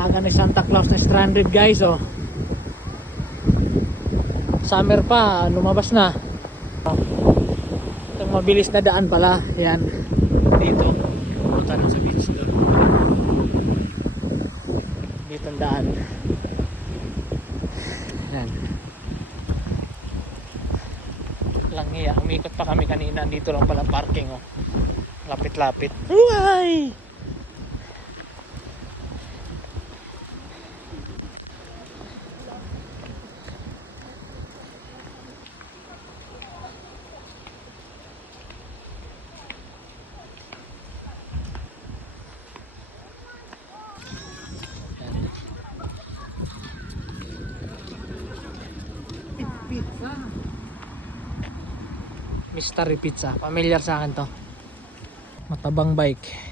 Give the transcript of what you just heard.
aga ni Santa Claus na stranded guys, oh. Summer pa, lumabas na. Itong mabilis na daan pala, yan. Dito, punta lang sa beach doon. Dito ang daan. Yan. Langya, umikot pa kami kanina. Dito lang pala parking, oh. Lapit-lapit. Uy! Pizza. Mystery Pizza. Familiar sa akin to. Matabang bike.